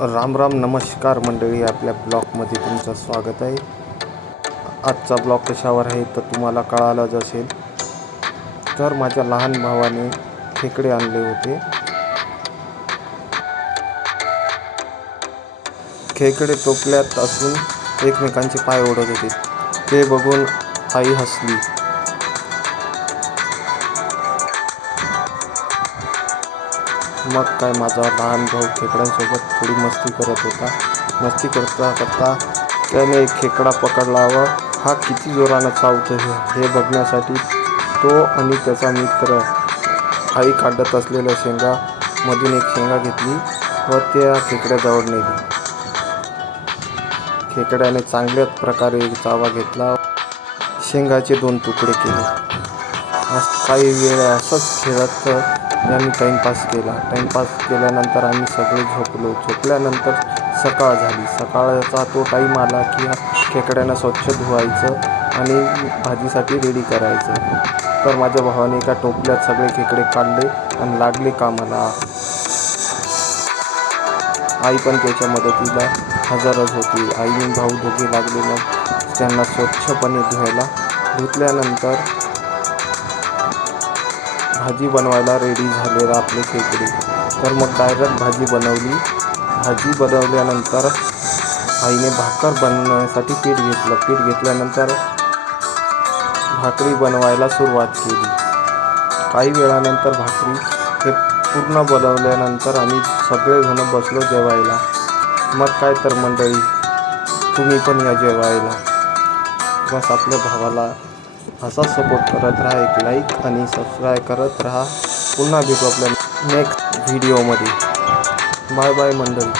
राम राम नमस्कार मंडळी आपल्या ब्लॉगमध्ये तुमचं स्वागत आहे. आजचा ब्लॉग कशावर आहे तर तुम्हाला कळालंच असेल. तर माझ्या लहान भावाने खेकडे आणले होते. खेकडे टोपल्यात असून एकमेकांचे पाय ओढत होते. ते बघून आई हसली. मग काय माझा लहान भाऊ खेकड्यांसोबत थोडी मस्ती करत होता. मस्ती करता करता त्याने एक खेकडा पकडला व हा किती जोरानं चावतो हे हे बघण्यासाठी तो आणि त्याचा मित्र आई काढत असलेल्या शेंगा मधून एक शेंगा घेतली व त्या खेकड्याजवळ नेली. खेकड्याने चांगल्याच प्रकारे चावा घेतला शेंगाचे दोन तुकडे केले. काही वेळ असंच खेळत आम्ही टाईमपास केला. टाईमपास केल्यानंतर आम्ही सगळे झोपलो. झोपल्यानंतर सकाळ झाली. सकाळचा तो टाईम आला की खेकड्यांना स्वच्छ धुवायचं आणि भाजीसाठी रेडी करायचं. तर माझ्या भावाने एका टोपल्यात सगळे खेकडे काढले आणि लागले कामाला. आई पण त्याच्या मदतीला हजरच होती. आई आणि भाऊ दोघे लागले मग त्यांना स्वच्छपणे धुवायला. धुतल्यानंतर भाजी बनवायला रेडी झालेलं आपले खेकडे तर मग डायरेक्ट भाजी बनवली. भाजी बनवल्यानंतर आईने भाकर बनवण्यासाठी पीठ घेतलं. पीठ घेतल्यानंतर भाकरी बनवायला सुरुवात केली. काही वेळानंतर भाकरी हे पूर्ण बनवल्यानंतर आम्ही सगळेजण बसलो जेवायला. मग काय तर मंडळी तुम्ही पण या जेवायला. बस आपल्या भावाला असा सपोर्ट करत राहा एक लाईक आणि सबस्क्राईब करत राहा. पुन्हा भेटू आपल्या नेक्स्ट व्हिडिओमध्ये बाय बाय मंडळी.